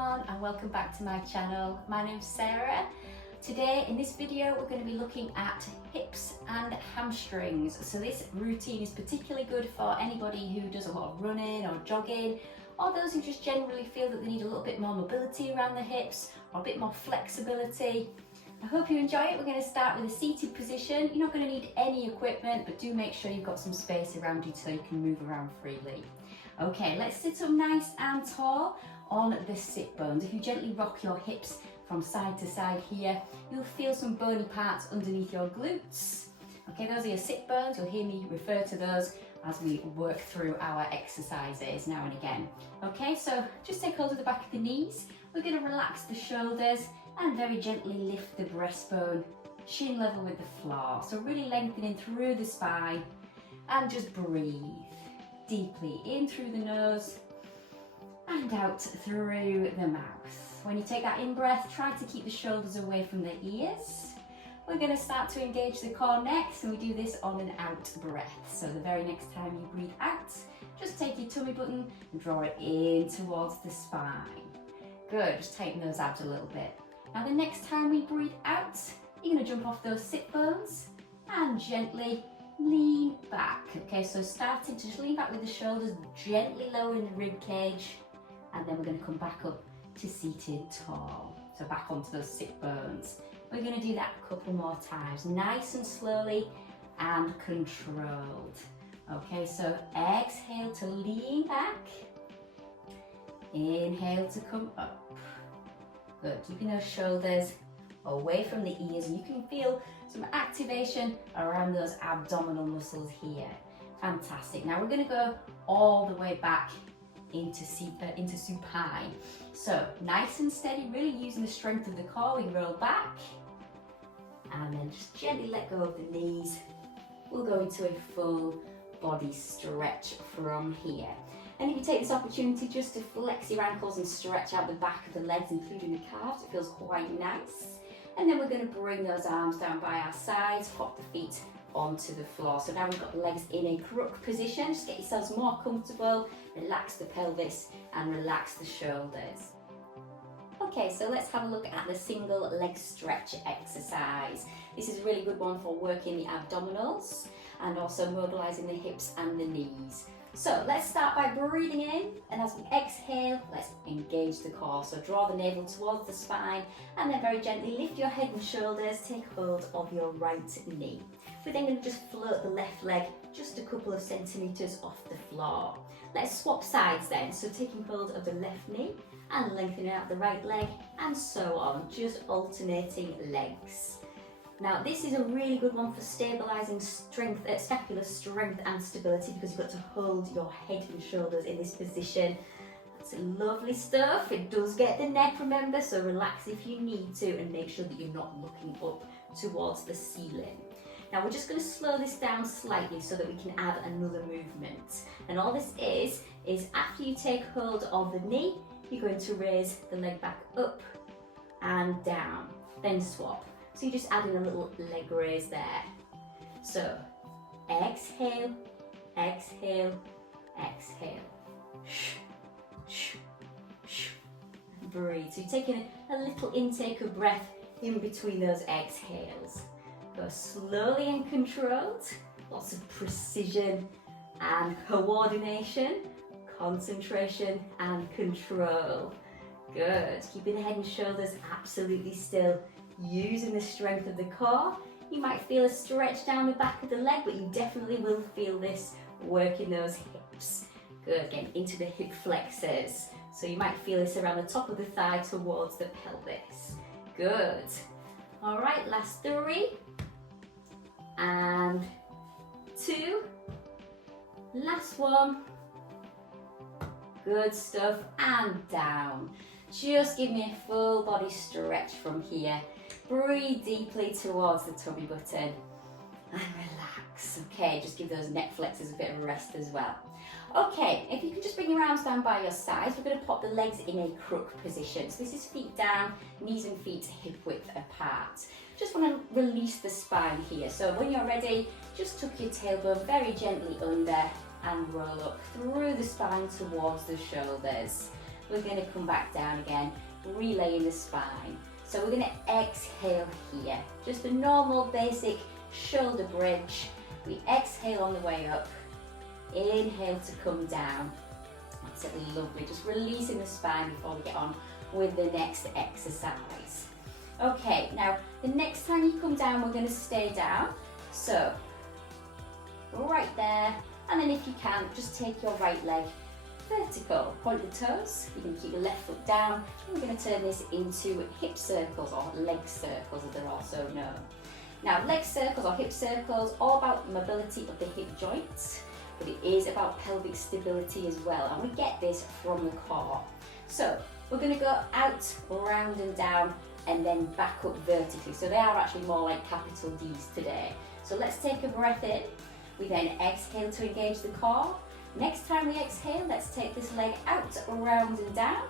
everyone and welcome back to my channel. My name's Sarah. Today in this video we're going to be looking at hips and hamstrings. So this routine is particularly good for anybody who does a lot of running or jogging, or those who just generally feel that they need a little bit more mobility around the hips or a bit more flexibility. I hope you enjoy it. We're going to start with a seated position. You're not going to need any equipment, but do make sure you've got some space around you so you can move around freely. Okay, let's sit up nice and tall on the sit bones. If you gently rock your hips from side to side here, you'll feel some bony parts underneath your glutes. Okay, those are your sit bones. You'll hear me refer to those as we work through our exercises now and again. Okay, so just take hold of the back of the knees. We're going to relax the shoulders and very gently lift the breastbone, shin level with the floor. So really lengthening through the spine and just breathe deeply in through the nose and out through the mouth. When you take that in breath, try to keep the shoulders away from the ears. We're going to start to engage the core next, and we do this on an out breath. So the very next time you breathe out, just take your tummy button and draw it in towards the spine. Good, just tighten those abs a little bit. Now the next time we breathe out, you're going to jump off those sit bones and gently lean back. Okay, so starting to just lean back with the shoulders, gently lowering the rib cage, and then we're going to come back up to seated tall. So back onto those sit bones. We're going to do that a couple more times, nice and slowly and controlled. Okay, so exhale to lean back. Inhale to come up. Good, keeping those shoulders away from the ears, and you can feel some activation around those abdominal muscles here. Fantastic. Now we're going to go all the way back into supine. So nice and steady, really using the strength of the core. We roll back and then just gently let go of the knees. We'll go into a full body stretch from here. And you can take this opportunity just to flex your ankles and stretch out the back of the legs, including the calves. It feels quite nice. And then we're going to bring those arms down by our sides, pop the feet onto the floor. So now we've got the legs in a crook position. Just get yourselves more comfortable, relax the pelvis and relax the shoulders. Okay, so let's have a look at the single leg stretch exercise. This is a really good one for working the abdominals and also mobilizing the hips and the knees. So let's start by breathing in, and as we exhale, let's engage the core. So draw the navel towards the spine and then very gently lift your head and shoulders, take hold of your right knee. We're then going to just float the left leg just a couple of centimetres off the floor. Let's swap sides then, so taking hold of the left knee and lengthening out the right leg and so on, just alternating legs. Now this is a really good one for stabilising scapular strength and stability, because you've got to hold your head and shoulders in this position. That's lovely stuff. It does get the neck, remember, so relax if you need to and make sure that you're not looking up towards the ceiling. Now we're just going to slow this down slightly so that we can add another movement. And all this is after you take hold of the knee, you're going to raise the leg back up and down, then swap. So you're just adding a little leg raise there. So exhale, exhale, exhale. Breathe. So you're taking a little intake of breath in between those exhales. Go slowly and controlled. Lots of precision and coordination, concentration and control. Good. Keeping the head and shoulders absolutely still. Using the strength of the core. You might feel a stretch down the back of the leg, but you definitely will feel this working those hips. Good, getting into the hip flexors. So you might feel this around the top of the thigh towards the pelvis. Good. All right, last 3 and 2. Last 1. Good stuff, and down. Just give me a full body stretch from here. Breathe deeply towards the tummy button and relax. Okay, just give those neck flexors a bit of a rest as well. Okay, if you can just bring your arms down by your sides, we're going to pop the legs in a crook position. So this is feet down, knees and feet hip width apart. Just want to release the spine here. So when you're ready, just tuck your tailbone very gently under and roll up through the spine towards the shoulders. we're going to come back down again, relaying the spine. So we're going to exhale here, just a normal basic shoulder bridge. We exhale on the way up, inhale to come down. That's it, lovely, just releasing the spine before we get on with the next exercise. Okay, now the next time you come down, we're going to stay down. So right there, and then if you can, just take your right leg vertical, point the toes. You can keep your left foot down. And we're going to turn this into hip circles or leg circles as they're also known. Now leg circles or hip circles, all about mobility of the hip joints, but it is about pelvic stability as well, and we get this from the core. So we're going to go out, round and down, and then back up vertically. So they are actually more like capital D's today. So let's take a breath in. We then exhale to engage the core. Next time we exhale, let's take this leg out, around and down,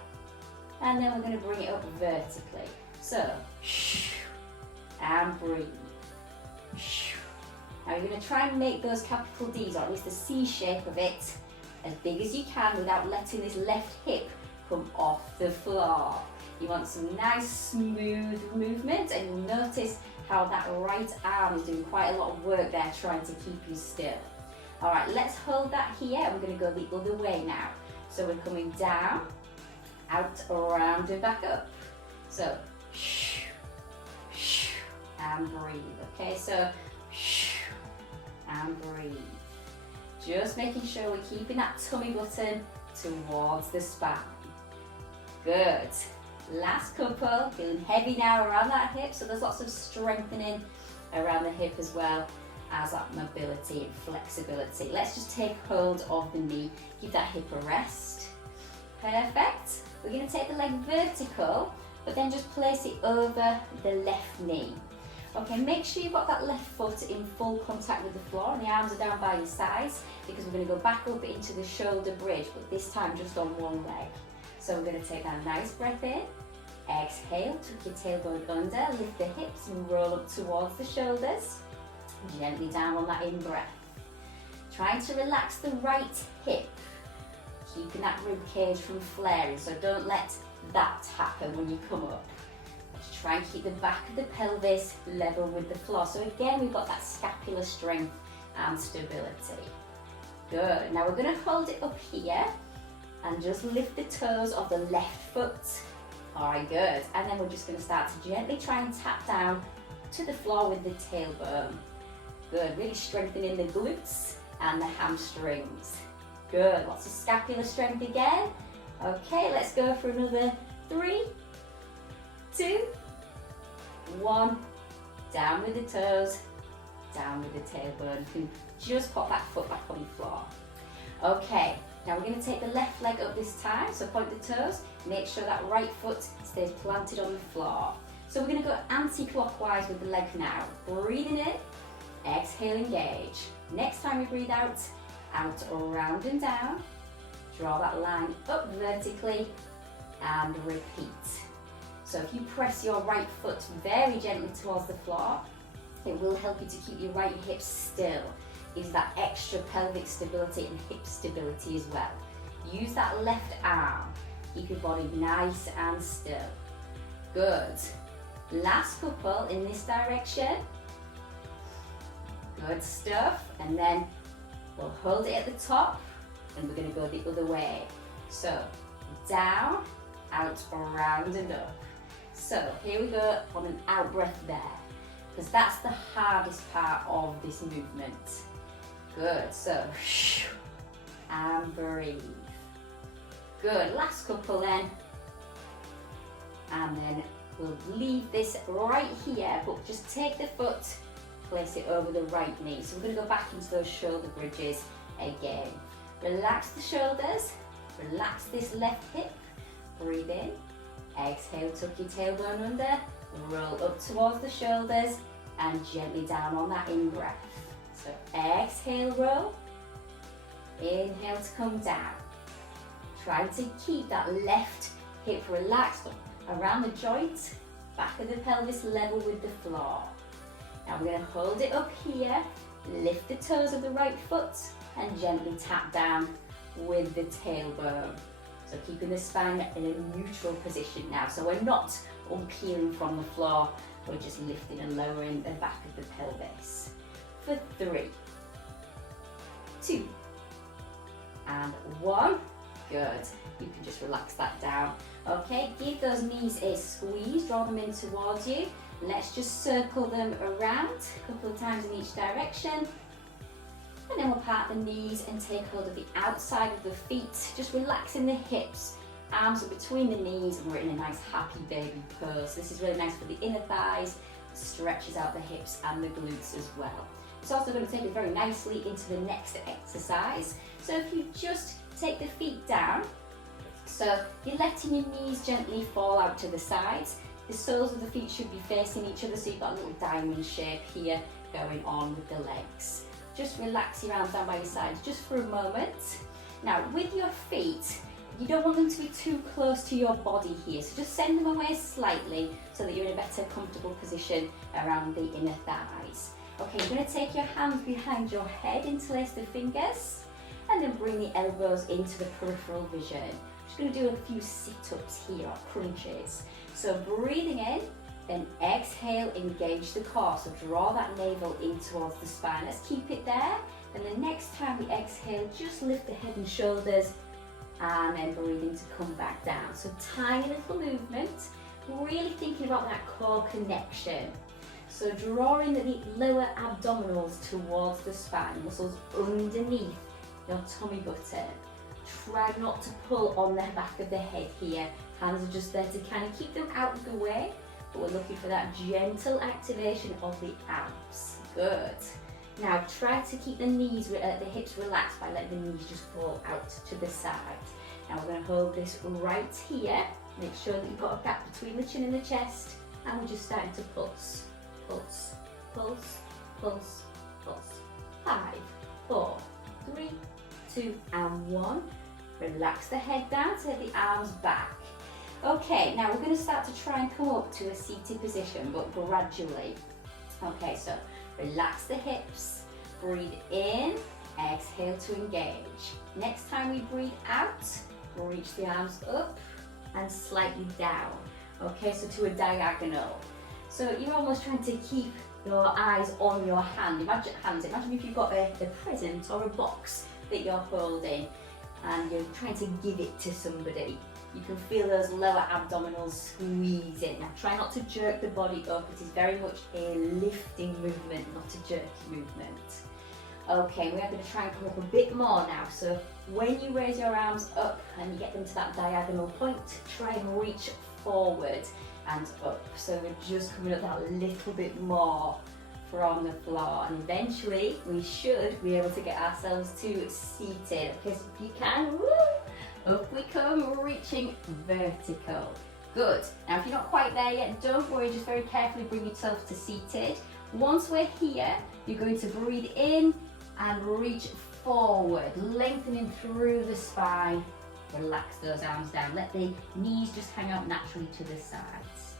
and then we're going to bring it up vertically. So, and breathe. Now you're going to try and make those capital D's, or at least the C shape of it, as big as you can without letting this left hip come off the floor. You want some nice smooth movement, and you'll notice how that right arm is doing quite a lot of work there trying to keep you still. All right, let's hold that here. We're going to go the other way now. So we're coming down, out, around and back up. So, and breathe. Okay, so, and breathe. Just making sure we're keeping that tummy button towards the spine. Good. Last couple, feeling heavy now around that hip, so there's lots of strengthening around the hip as well as that mobility and flexibility. Let's just take hold of the knee, keep that hip at rest. Perfect. We're going to take the leg vertical, but then just place it over the left knee. Okay, make sure you've got that left foot in full contact with the floor and the arms are down by your sides, because we're going to go back up into the shoulder bridge, but this time just on one leg. So we're going to take that nice breath in, exhale, tuck your tailbone under, lift the hips and roll up towards the shoulders, gently down on that in-breath. Trying to relax the right hip, keeping that rib cage from flaring, so don't let that happen when you come up. Just try and keep the back of the pelvis level with the floor. So again, we've got that scapular strength and stability. Good. Now we're going to hold it up here and just lift the toes of the left foot. All right, good. And then we're just going to start to gently try and tap down to the floor with the tailbone. Good, really strengthening the glutes and the hamstrings. Good, lots of scapular strength again. Okay, let's go for another 3, 2, 1. Down with the toes, down with the tailbone. You can just pop that foot back on the floor. Okay, now we're going to take the left leg up this time, so point the toes, make sure that right foot stays planted on the floor. So we're going to go anti-clockwise with the leg now. Breathing in, exhale, engage. Next time we breathe out, around and down. Draw that line up vertically and repeat. So if you press your right foot very gently towards the floor, it will help you to keep your right hip still. Gives that extra pelvic stability and hip stability as well. Use that left arm. Keep your body nice and still. Good. Last couple in this direction. Good stuff. And then we'll hold it at the top and we're going to go the other way. So down, out, around and up. So here we go on an out breath there, because that's the hardest part of this movement. Good, so and breathe. Good, last couple then. And then we'll leave this right here, but just take the foot, place it over the right knee. So we're going to go back into those shoulder bridges again. Relax the shoulders, relax this left hip, breathe in, exhale, tuck your tailbone under, roll up towards the shoulders and gently down on that in-breath. So exhale, roll, inhale to come down. Trying to keep that left hip relaxed around the joint, back of the pelvis level with the floor. Now we're going to hold it up here, lift the toes of the right foot and gently tap down with the tailbone. So keeping the spine in a neutral position now. So we're not unpeeling from the floor, we're just lifting and lowering the back of the pelvis. For 3, 2, and 1. Good. You can just relax that down. Okay, give those knees a squeeze, draw them in towards you. Let's just circle them around a couple of times in each direction. And then we'll part the knees and take hold of the outside of the feet, just relaxing the hips. Arms are between the knees and we're in a nice happy baby pose. This is really nice for the inner thighs, stretches out the hips and the glutes as well. It's also going to take it very nicely into the next exercise. So if you just take the feet down, so you're letting your knees gently fall out to the sides. The soles of the feet should be facing each other, so you've got a little diamond shape here going on with the legs. Just relax your arms down by your sides just for a moment. Now with your feet, you don't want them to be too close to your body here, so just send them away slightly so that you're in a better comfortable position around the inner thighs. Okay, you're going to take your hands behind your head, interlace the fingers, and then bring the elbows into the peripheral vision. I'm just going to do a few sit-ups here, or crunches. So breathing in, then exhale, engage the core. So draw that navel in towards the spine. Let's keep it there. And the next time we exhale, just lift the head and shoulders, and then breathing to come back down. So tiny little movement, really thinking about that core connection. So drawing the lower abdominals towards the spine, muscles underneath your tummy button. Try not to pull on the back of the head here. Hands are just there to kind of keep them out of the way, but we're looking for that gentle activation of the abs. Good. Now try to keep the knees, the hips relaxed by letting the knees just fall out to the side. Now we're going to hold this right here. Make sure that you've got a gap between the chin and the chest, and we're just starting to pulse, pulse, pulse, pulse, pulse. 5, 4, 3, 2, and 1. Relax the head down, take the arms back. Okay, now we're going to start to try and come up to a seated position, but gradually. Okay, so relax the hips, breathe in, exhale to engage. Next time we breathe out, we'll reach the arms up and slightly down. Okay, so to a diagonal. So you're almost trying to keep your eyes on your hand. Imagine if you've got a present or a box that you're holding and you're trying to give it to somebody. You can feel those lower abdominals squeezing. Now try not to jerk the body up. It is very much a lifting movement, not a jerky movement. Okay, we are going to try and come up a bit more now. So when you raise your arms up and you get them to that diagonal point, try and reach forward and up. So we're just coming up that little bit more from the floor, and eventually we should be able to get ourselves to seated. Okay, so if you can, woo, up we come, reaching vertical. Good. Now if you're not quite there yet, don't worry, just very carefully bring yourself to seated. Once we're here, you're going to breathe in and reach forward, lengthening through the spine. Relax those arms down, let the knees just hang out naturally to the sides.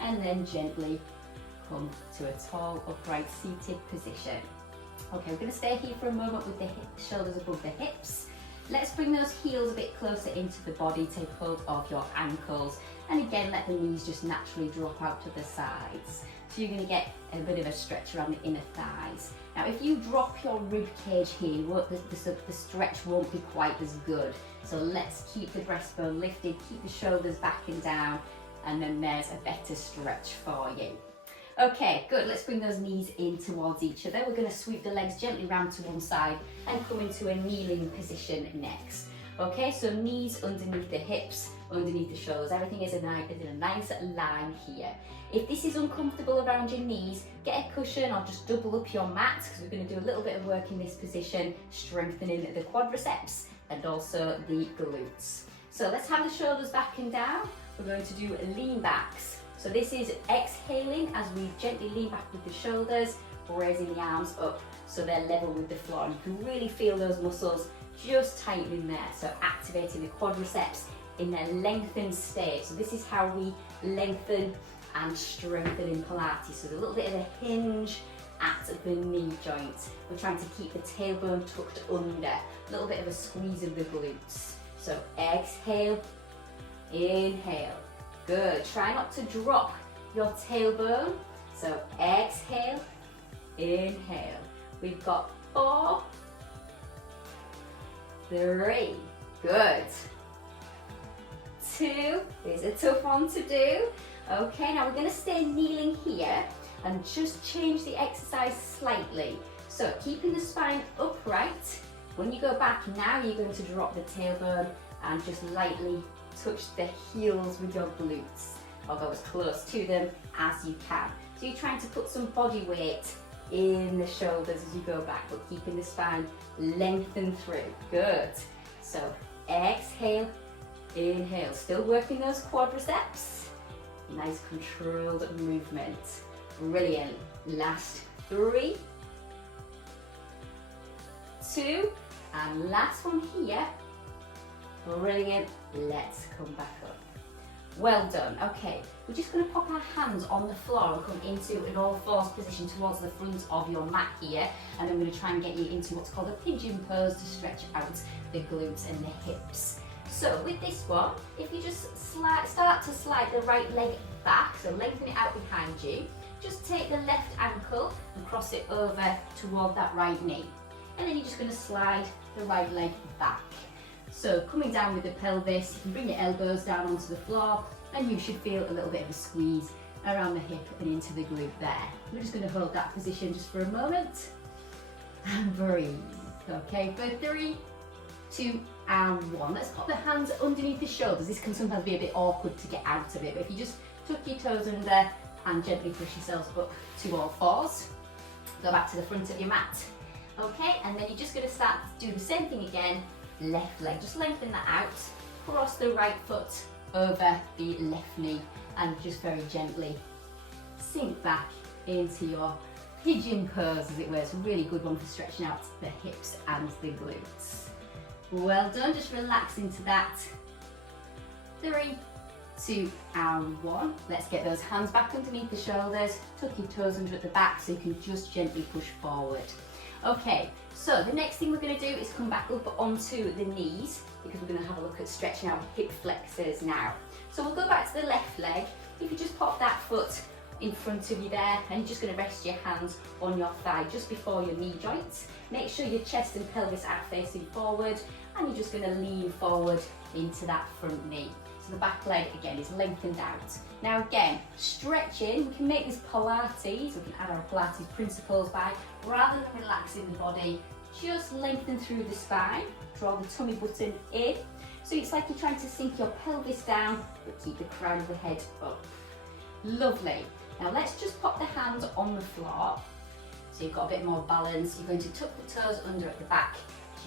And then gently come to a tall, upright, seated position. Okay, we're going to stay here for a moment with the shoulders above the hips. Let's bring those heels a bit closer into the body, take hold of your ankles, and again let the knees just naturally drop out to the sides. So you're going to get a bit of a stretch around the inner thighs. Now if you drop your rib cage here, the stretch won't be quite as good. So let's keep the breastbone lifted, keep the shoulders back and down, and then there's a better stretch for you. Okay, good. Let's bring those knees in towards each other. We're going to sweep the legs gently round to one side and come into a kneeling position next. Okay, so knees underneath the hips, underneath the shoulders. Everything is in a nice line here. If this is uncomfortable around your knees, get a cushion or just double up your mat, because we're going to do a little bit of work in this position, strengthening the quadriceps and also the glutes. So let's have the shoulders back and down. We're going to do lean backs. So this is exhaling as we gently lean back with the shoulders, raising the arms up so they're level with the floor. And you can really feel those muscles just tightening there. So activating the quadriceps in their lengthened state. So this is how we lengthen and strengthen in Pilates. So there's a little bit of a hinge at the knee joint. We're trying to keep the tailbone tucked under, a little bit of a squeeze of the glutes. So exhale, inhale. Good. Try not to drop your tailbone. So exhale, inhale. We've got 4, 3, good. 2, is a tough one to do. Okay, now we're going to stay kneeling here and just change the exercise slightly. So keeping the spine upright. When you go back now, you're going to drop the tailbone and just lightly touch the heels with your glutes, or go as close to them as you can. So you're trying to put some body weight in the shoulders as you go back, but keeping the spine lengthened through. Good. So exhale, inhale. Still working those quadriceps. Nice controlled movement. Brilliant. Last 3, 2, and last one here. Brilliant. Let's come back up. Well done. Okay, we're just going to pop our hands on the floor and come into an all-fours position towards the front of your mat here, and I'm going to try and get you into what's called a pigeon pose to stretch out the glutes and the hips. So with this one, if you just start to slide the right leg back, so lengthen it out behind you, just take the left ankle and cross it over toward that right knee, and then you're just going to slide the right leg back. So coming down with the pelvis, you can bring your elbows down onto the floor, and you should feel a little bit of a squeeze around the hip and into the glute there. We're just going to hold that position just for a moment and breathe. Okay, for 3, 2, and 1. Let's pop the hands underneath the shoulders. This can sometimes be a bit awkward to get out of it, but if you just tuck your toes under and gently push yourselves up to all fours, go back to the front of your mat. Okay, and then you're just going to start to do the same thing again. Left leg, just lengthen that out, cross the right foot over the left knee, and just very gently sink back into your pigeon pose, as it were. It's a really good one for stretching out the hips and the glutes. Well done, just relax into that. 3, 2, and 1. Let's get those hands back underneath the shoulders, tuck your toes under at the back so you can just gently push forward. Okay, so the next thing we're going to do is come back up onto the knees, because we're going to have a look at stretching out hip flexors now. So we'll go back to the left leg. If you just pop that foot in front of you there, and you're just going to rest your hands on your thigh just before your knee joints. Make sure your chest and pelvis are facing forward, and you're just going to lean forward into that front knee. So the back leg again is lengthened out. Now again, stretching, we can make this Pilates, we can add our Pilates principles by, rather than relaxing the body, just lengthen through the spine, draw the tummy button in. So it's like you're trying to sink your pelvis down, but keep the crown of the head up. Lovely. Now let's just pop the hands on the floor, so you've got a bit more balance. You're going to tuck the toes under at the back,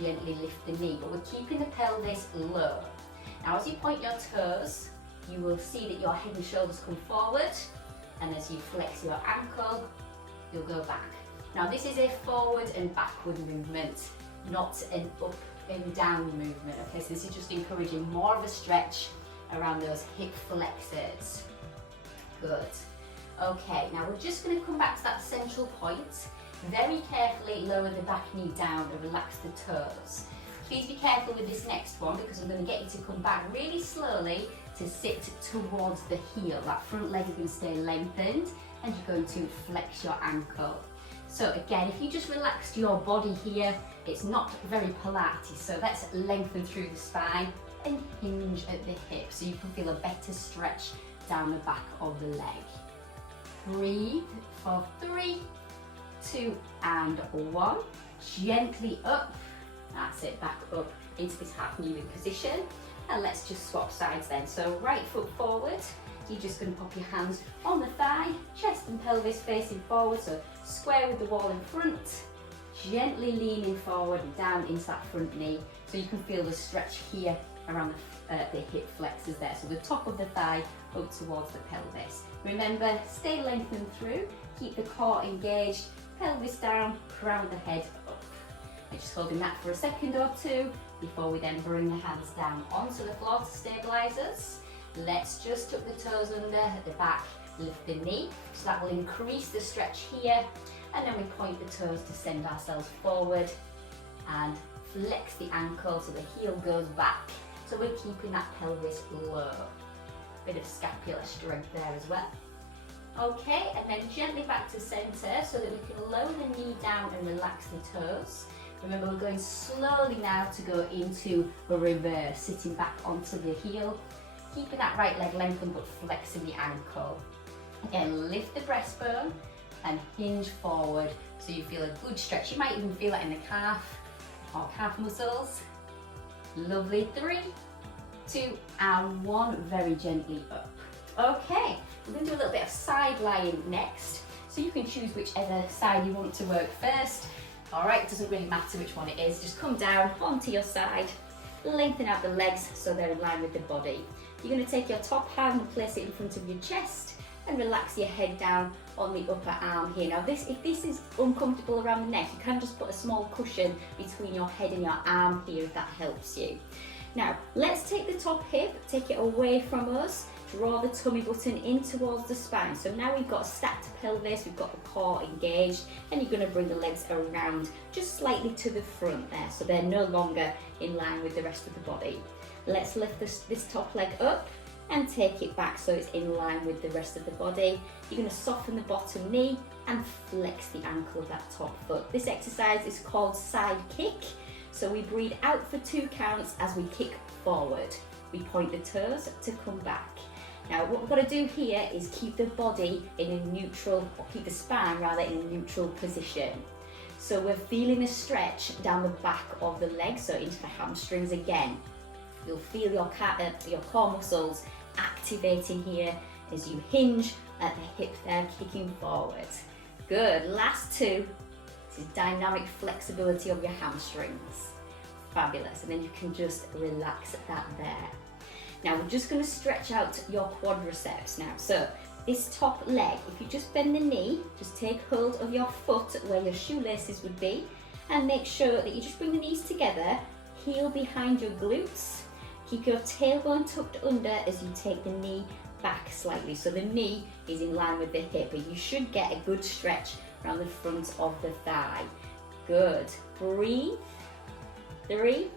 gently lift the knee, but we're keeping the pelvis low. Now as you point your toes, you will see that your head and shoulders come forward, and as you flex your ankle, you'll go back. Now this is a forward and backward movement, not an up and down movement. Okay, so this is just encouraging more of a stretch around those hip flexors. Good. Okay, now we're just going to come back to that central point. Very carefully lower the back knee down and relax the toes. Please be careful with this next one, because I'm going to get you to come back really slowly to sit towards the heel. That front leg is going to stay lengthened, and you're going to flex your ankle. So again, if you just relaxed your body here, it's not very Pilates. So let's lengthen through the spine and hinge at the hip so you can feel a better stretch down the back of the leg. Breathe for 3, 2, and 1. Gently up. That's it, back up into this half kneeling position. And let's just swap sides then. So right foot forward. You're just going to pop your hands on the thigh, chest and pelvis facing forward, so square with the wall in front. Gently leaning forward and down into that front knee, so you can feel the stretch here around the hip flexors there. So the top of the thigh up towards the pelvis. Remember, stay lengthened through, keep the core engaged, pelvis down, crown of the head up. We're just holding that for a second or two before we then bring the hands down onto the floor to stabilise us. Let's just tuck the toes under at the back, lift the knee, so that will increase the stretch here, and then we point the toes to send ourselves forward and flex the ankle so the heel goes back. So we're keeping that pelvis low. Bit of scapular strength there as well. Okay, and then gently back to center so that we can lower the knee down and relax the toes. Remember, we're going slowly now to go into a reverse, sitting back onto the heel, keeping that right leg lengthened but flexing the ankle. Again, lift the breastbone and hinge forward so you feel a good stretch. You might even feel that in the calf or calf muscles. Lovely. 3, 2, and 1. Very gently up. Okay, we're going to do a little bit of side lying next. So you can choose whichever side you want to work first. All right, it doesn't really matter which one it is. Just come down onto your side, lengthen out the legs so they're in line with the body. You're going to take your top hand and place it in front of your chest and relax your head down on the upper arm here. Now if this is uncomfortable around the neck, you can just put a small cushion between your head and your arm here if that helps you. Now let's take the top hip, take it away from us, draw the tummy button in towards the spine. So now we've got a stacked pelvis, we've got the core engaged, and you're going to bring the legs around just slightly to the front there, so they're no longer in line with the rest of the body. Let's lift this top leg up and take it back so it's in line with the rest of the body. You're going to soften the bottom knee and flex the ankle of that top foot. This exercise is called side kick. So we breathe out for 2 counts as we kick forward. We point the toes to come back. Now what we've got to do here is keep the body in a neutral, or keep the spine rather in a neutral position. So we're feeling a stretch down the back of the leg, so into the hamstrings again. You'll feel your core muscles activating here as you hinge at the hip there, kicking forward. Good, last 2. This is dynamic flexibility of your hamstrings. Fabulous, and then you can just relax that there. Now we're just going to stretch out your quadriceps now. So this top leg, if you just bend the knee, just take hold of your foot where your shoelaces would be, and make sure that you just bring the knees together, heel behind your glutes. Keep your tailbone tucked under as you take the knee back slightly, so the knee is in line with the hip, and you should get a good stretch around the front of the thigh. Good. Breathe. 3,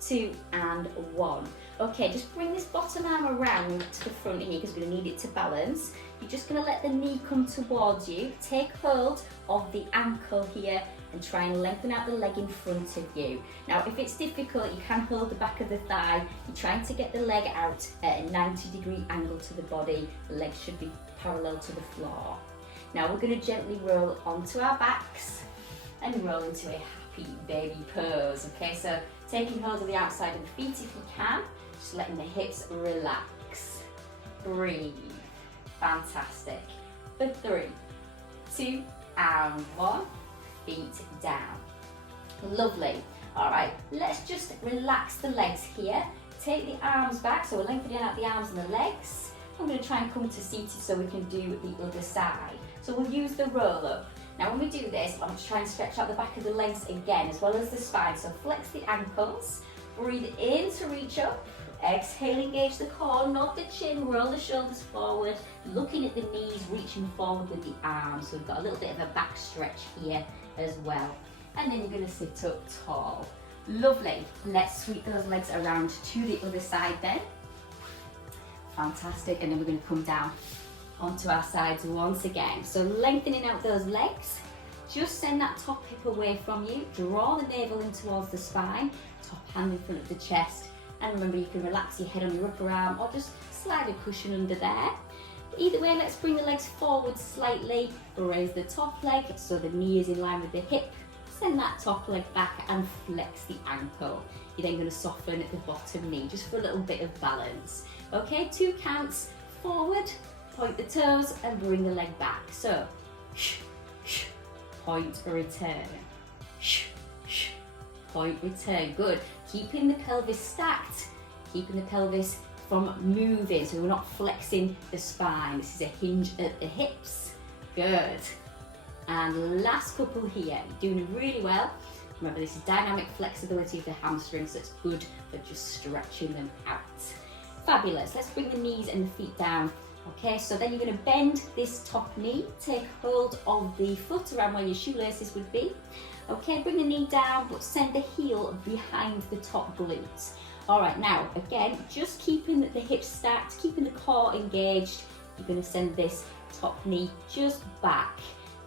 2, and 1. Okay, just bring this bottom arm around to the front here because we're going to need it to balance. You're just going to let the knee come towards you. Take hold of the ankle here and try and lengthen out the leg in front of you. Now, if it's difficult, you can hold the back of the thigh. You're trying to get the leg out at a 90-degree angle to the body. The leg should be parallel to the floor. Now, we're going to gently roll onto our backs and roll into a happy baby pose. Okay, so taking hold of the outside of the feet if you can, just letting the hips relax. Breathe. Fantastic. For 3, 2, and 1. Feet down. Lovely. All right, let's just relax the legs here. Take the arms back, so we're lengthening out the arms and the legs. I'm going to try and come to seated so we can do the other side. So we'll use the roll up. Now when we do this, I'm just trying to stretch out the back of the legs again, as well as the spine. So flex the ankles, breathe in to reach up, exhale, engage the core, nod the chin, roll the shoulders forward, looking at the knees, reaching forward with the arms. So we've got a little bit of a back stretch here as well. And then you're going to sit up tall. Lovely. Let's sweep those legs around to the other side then. Fantastic. And then we're going to come down onto our sides once again. So lengthening out those legs, just send that top hip away from you, draw the navel in towards the spine, top hand in front of the chest, and remember you can relax your head on your upper arm or just slide a cushion under there. Either way, let's bring the legs forward slightly, raise the top leg so the knee is in line with the hip, send that top leg back and flex the ankle. You're then going to soften at the bottom knee just for a little bit of balance. Okay, 2 counts, forward, point the toes and bring the leg back. So, point, return, point, return. Good. Keeping the pelvis stacked, keeping the pelvis from moving, so we're not flexing the spine. This is a hinge at the hips. Good. And last couple here. You're doing really well. Remember, this is dynamic flexibility of the hamstrings, so it's good for just stretching them out. Fabulous. Let's bring the knees and the feet down. Okay, so then you're going to bend this top knee, take hold of the foot around where your shoelaces would be. Okay, bring the knee down, but send the heel behind the top glutes. All right, now, again, just keeping the hips stacked, keeping the core engaged. You're gonna send this top knee just back,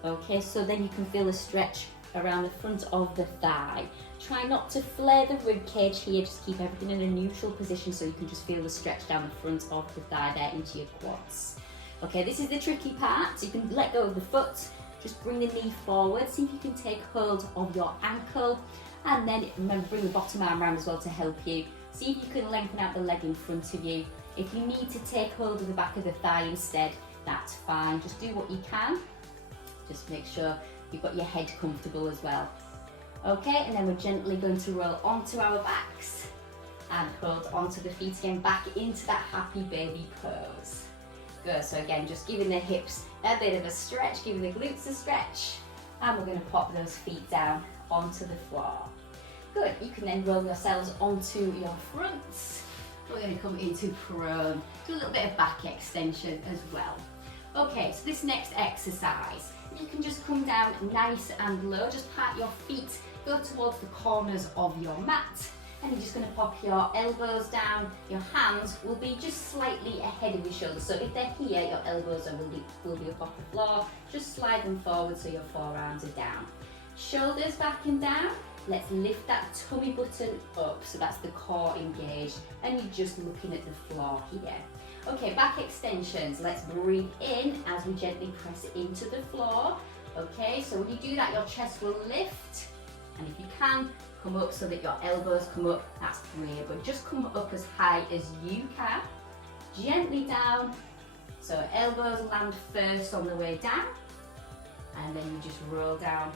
okay? So then you can feel a stretch around the front of the thigh. Try not to flare the rib cage here, just keep everything in a neutral position so you can just feel the stretch down the front of the thigh there into your quads. Okay, this is the tricky part. So you can let go of the foot, just bring the knee forward, see if you can take hold of your ankle, and then remember, bring the bottom arm around as well to help you. See if you can lengthen out the leg in front of you. If you need to take hold of the back of the thigh instead, that's fine. Just do what you can. Just make sure you've got your head comfortable as well. Okay, and then we're gently going to roll onto our backs and hold onto the feet again, back into that happy baby pose. Good, so again, just giving the hips a bit of a stretch, giving the glutes a stretch, and we're going to pop those feet down onto the floor. Good, you can then roll yourselves onto your fronts. We're going to come into prone, do a little bit of back extension as well. Okay, so this next exercise, you can just come down nice and low, just pat your feet, go towards the corners of your mat, and you're just going to pop your elbows down. Your hands will be just slightly ahead of your shoulders. So if they're here, your elbows will be up off the floor. Just slide them forward so your forearms are down. Shoulders back and down. Let's lift that tummy button up, so that's the core engaged, and you're just looking at the floor here. Okay, back extensions. Let's breathe in as we gently press into the floor. Okay, so when you do that, your chest will lift, and if you can, come up so that your elbows come up, that's great, but just come up as high as you can. Gently down, so elbows land first on the way down, and then you just roll down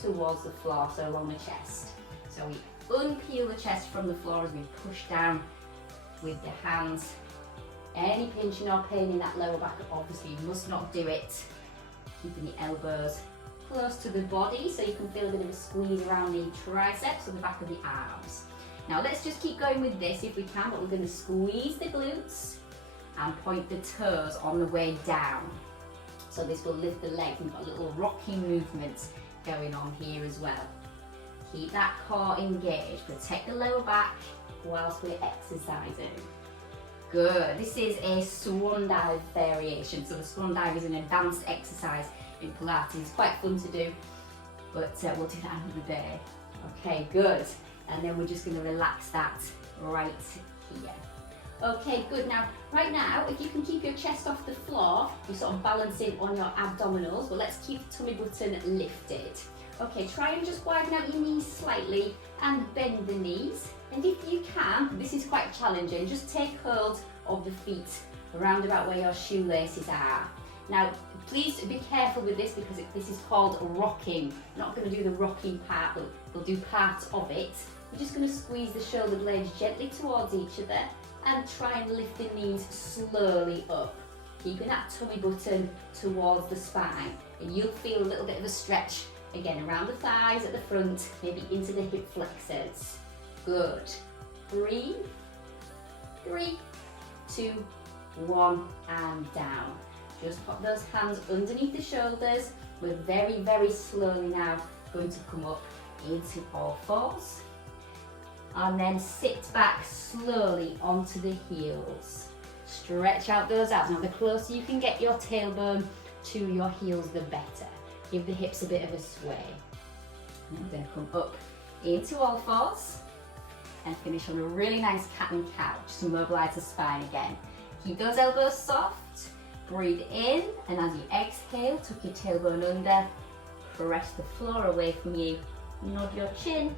towards the floor, so along the chest. So we unpeel the chest from the floor as we push down with the hands. Any pinching or pain in that lower back, obviously you must not do it. Keeping the elbows close to the body so you can feel a bit of a squeeze around the triceps or the back of the arms. Now let's just keep going with this if we can, but we're going to squeeze the glutes and point the toes on the way down. So this will lift the legs. We've got a little rocking movement going on here as well. Keep that core engaged, protect the lower back whilst we're exercising. Good, this is a swan dive variation. So the swan dive is an advanced exercise in Pilates. It's quite fun to do, but we'll do that another day. Okay, good. And then we're just going to relax that right here. Okay, good. Now, right now, if you can keep your chest off the floor, you're sort of balancing on your abdominals, but let's keep the tummy button lifted. Okay, try and just widen out your knees slightly and bend the knees. And if you can, this is quite challenging, just take hold of the feet around about where your shoelaces are. Now, please be careful with this because this is called rocking. I'm not going to do the rocking part, but we'll do part of it. You're just going to squeeze the shoulder blades gently towards each other and try and lift the knees slowly up, keeping that tummy button towards the spine. And you'll feel a little bit of a stretch, again, around the thighs at the front, maybe into the hip flexors. Good. Breathe. 3, 2, 1, and down. Just pop those hands underneath the shoulders. We're very, very slowly now going to come up into all fours. And then sit back slowly onto the heels. Stretch out those abs. Now the closer you can get your tailbone to your heels, the better. Give the hips a bit of a sway. And then come up into all fours and finish on a really nice cat and cow. Just mobilize the spine again. Keep those elbows soft. Breathe in, and as you exhale, tuck your tailbone under. Press the floor away from you. Nod your chin.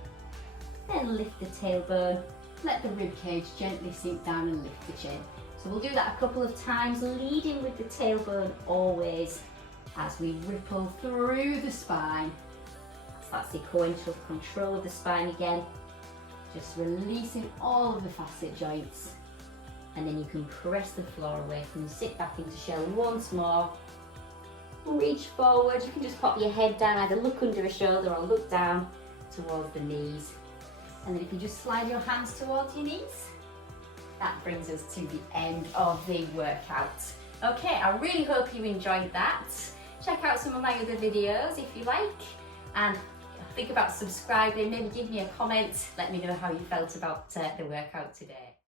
Then lift the tailbone, let the rib cage gently sink down and lift the chin. So we'll do that a couple of times, leading with the tailbone always as we ripple through the spine. That's sequential control of the spine again. Just releasing all of the facet joints. And then you can press the floor away from you. Sit back into shell once more. Reach forward. You can just pop your head down, either look under a shoulder or look down towards the knees. And then if you just slide your hands towards your knees, that brings us to the end of the workout. Okay, I really hope you enjoyed that. Check out some of my other videos if you like, and think about subscribing, maybe give me a comment, let me know how you felt about the workout today.